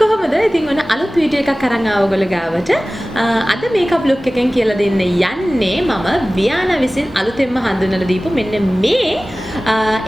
කොහොමද? ඉතින් ඔන්න අලුත් වීඩියෝ එකක් අරන් ආව ඔයගොල්ලෝ ගාවට. අද මේකප් ලුක් එකෙන් කියලා දෙන්න යන්නේ මම වියානා විසින් අලුතෙන්ම හඳුන්වලා දීපු මෙන්න මේ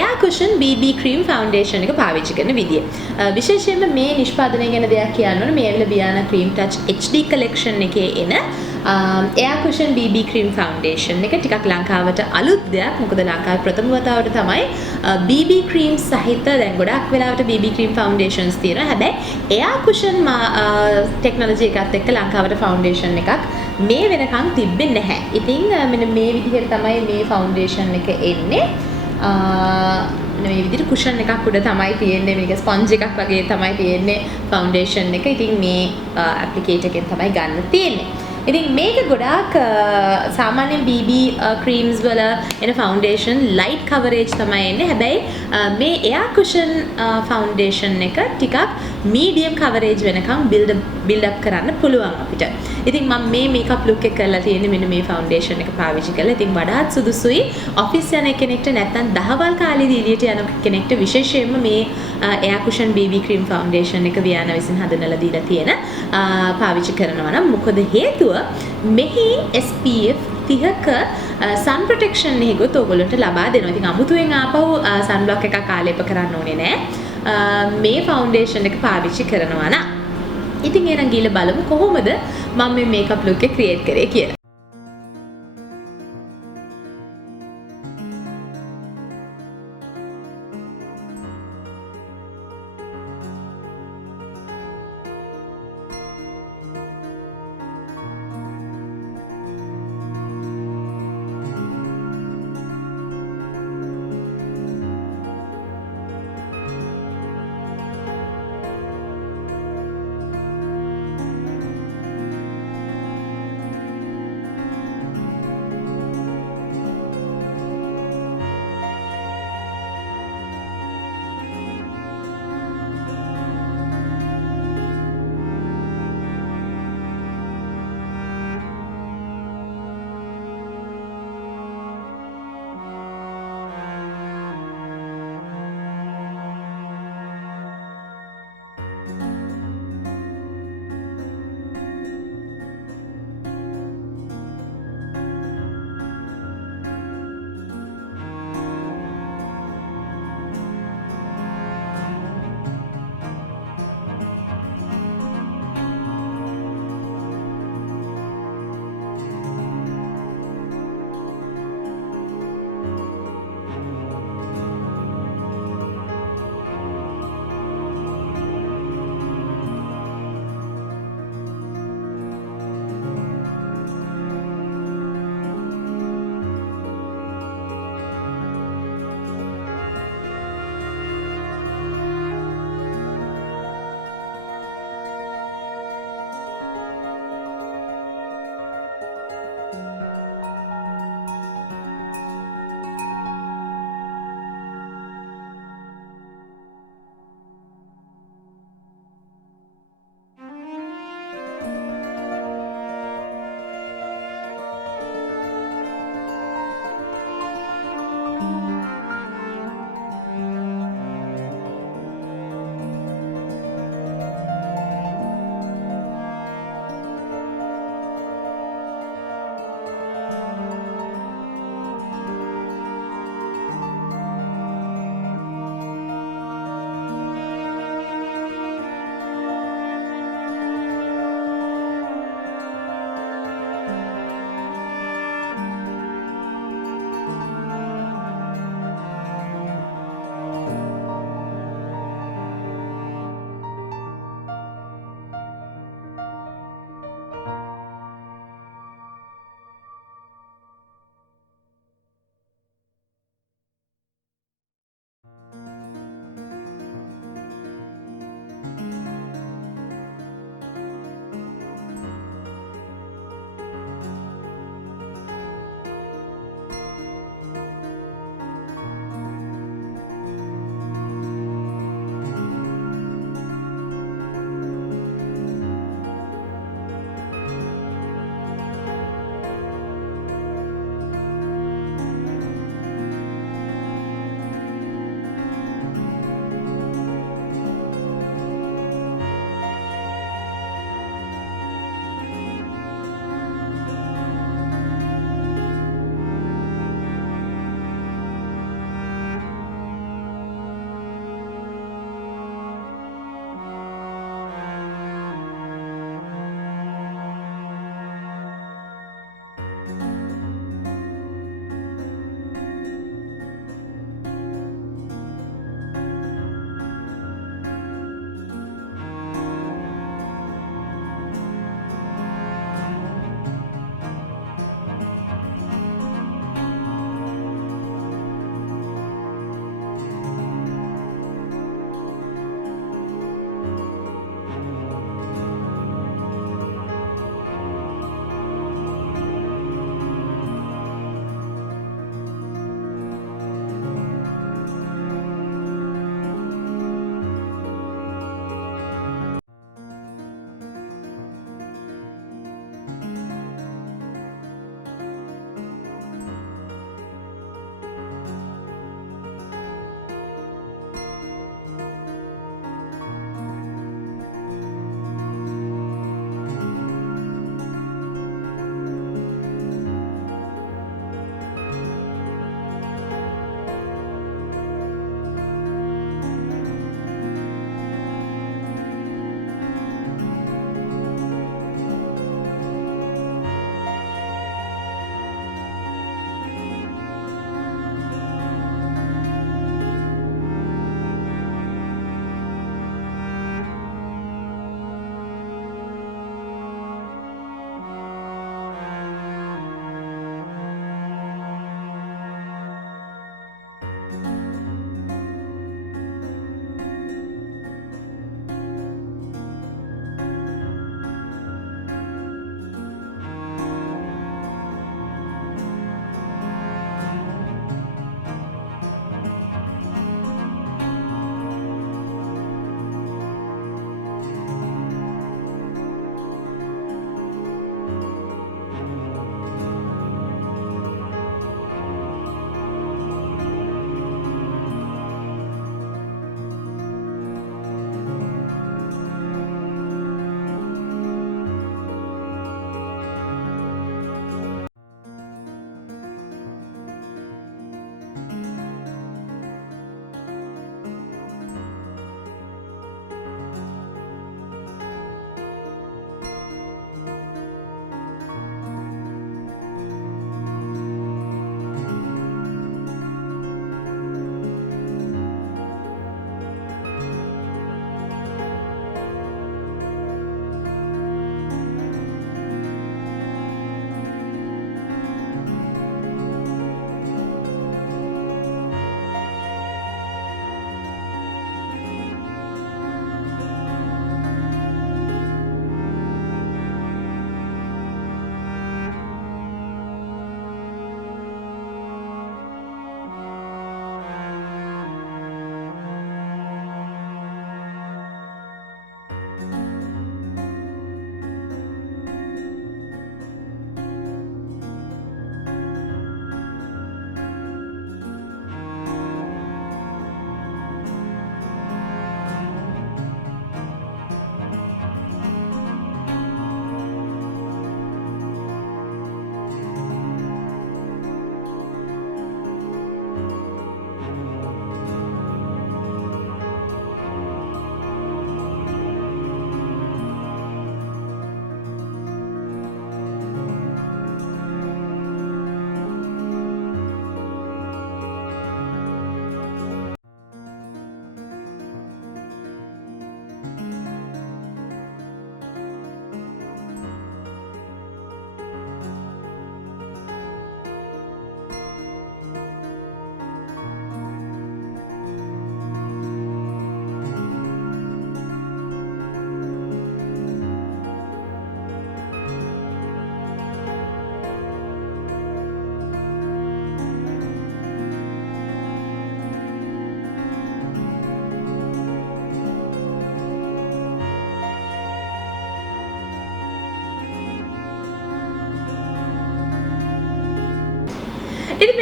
Air Cushion BB Cream Foundation එක පාවිච්චි කරන විදිය. විශේෂයෙන්ම මේ නිෂ්පාදනය ගැන දෙයක් කියන්න ඕනේ. මේ ඇවිල්ලා Viana Cream Touch HD collection එකේ එන Air Cushion BB Cream Foundation එක ටිකක් ලංකාවට අලුත් දෙයක්. මොකද ලංකාවේ ප්‍රථම වතාවට තමයි BB cream සහිත දැන් ගොඩක් වෙලාවට BB cream foundations තියෙනවා. හැබැයි Air Cushion technology එකත් එක්ක ලංකාවට foundation එකක් මේ වෙනකන් තිබෙන්නේ නැහැ. ඉතින් මෙන්න මේ විදිහට තමයි මේ foundation එක එන්නේ. මේ විදිහට cushion එකක් උඩ තමයි තියෙන්නේ. මේක sponge එකක් වගේ තමයි තියෙන්නේ foundation එක. ඉතින් මේ applicator එකෙන් තමයි ගන්න තියෙන්නේ. ඉතින් මේක ගොඩාක් සාමාන්‍ය BB creams වල එන foundation light coverage තමයි එන්නේ. හැබැයි මේ Air Cushion foundation එක ටිකක් medium coverage වෙනකම් build up කරන්න පුළුවන් අපිට. ඉතින් මම මේ makeup look එක කරලා තියෙන්නේ මෙන්න මේ foundation එක පාවිච්චි කරලා. ඉතින් වඩාත් සුදුසුයි office යන කෙනෙක්ට නැත්නම් දහවල් කාලේදී එළියට යන කෙනෙක්ට විශේෂයෙන්ම මේ Air Cushion BB cream foundation එක Viana විසින් හදන්නලා දීලා තියෙන පාවිච්චි කරනවා නම් මොකද හේතුව මෙහි SPF 30ක sun protection එකකුත් ඔයගොල්ලන්ට ලබා දෙනවා. ඉතින් අමුතුවෙන් ආපහු sunblock එකක් ආලේප කරන්න ඕනේ නෑ. මේ foundation එක පාවිච්චි කරනවා නම්. ඉතින් එහෙනම් ගිහලා බලමු කොහොමද මම මේ makeup look එක create කරේ කියලා.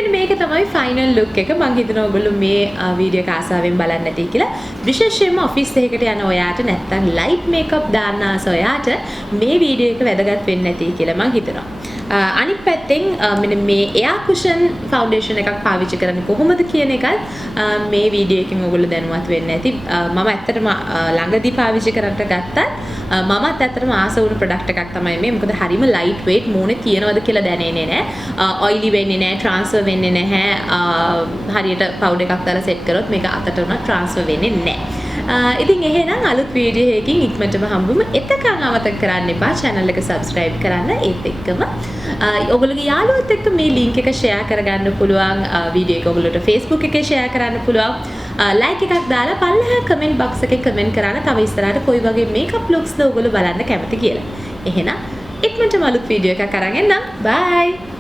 මෙන්න මේක තමයි ෆයිනල් ලුක් එක. මම හිතනවා ඔයගොල්ලෝ මේ වීඩියෝ එක ආසාවෙන් බලන්න ඇති කියලා. විශේෂයෙන්ම ඔෆිස් එකකට යන ඔයාට නැත්තම් ලයිට් මේකප් දාන්න ආස ඔයාට මේ වීඩියෝ එක වැදගත් වෙන්න ඇති කියලා මම හිතනවා. අනිත් පැත්තෙන් මෙන්න මේ එයා කුෂන් ෆවුන්ඩේෂන් එකක් පාවිච්චි කරන්නේ කොහොමද කියන එකත් මේ වීඩියෝ එකෙන් ඔයගොල්ලෝ දැනුවත් වෙන්න ඇති. මම ඇත්තටම ළඟදී පාවිච්චි කරන්න ගත්තත් මමත් ඇත්තටම ආස වුණු ප්‍රොඩක්ට් එකක් තමයි මේ. මොකද හරිම ලයිට් weight මූණේ තියනවද කියලා දැනෙන්නේ නැහැ. ඔයිලි වෙන්නේ නැහැ, ට්‍රාන්ස්ෆර් වෙන්නේ නැහැ. හරියට පවුඩර් එකක් දාලා සෙට් කරොත් මේක අතට උනත් ට්‍රාන්ස්ෆර් වෙන්නේ නැහැ. ඉතින් එහෙනම් අලුත් වීඩියෝ එකකින් ඉක්මනටම හම්බුම. එතකන් අමතක කරන්න එපා channel එක subscribe කරන්න. ඒත් එක්කම ඔයගොල්ලෝගේ යාළුවොත් එක්ක මේ link එක share කරගන්න පුළුවන්. වීඩියෝ එක ඔයගොල්ලෝට Facebook එකේ share කරන්න පුළුවන්. like එකක් දාලා පල්ලෙහා comment box එකේ comment කරන්න තව ඉස්සරහට කොයි වගේ makeup looks ද ඔයගොල්ලෝ බලන්න කැමති කියලා. එහෙනම් ඉක්මනටම අලුත් වීඩියෝ එකක් අරන් එන්නම්. bye.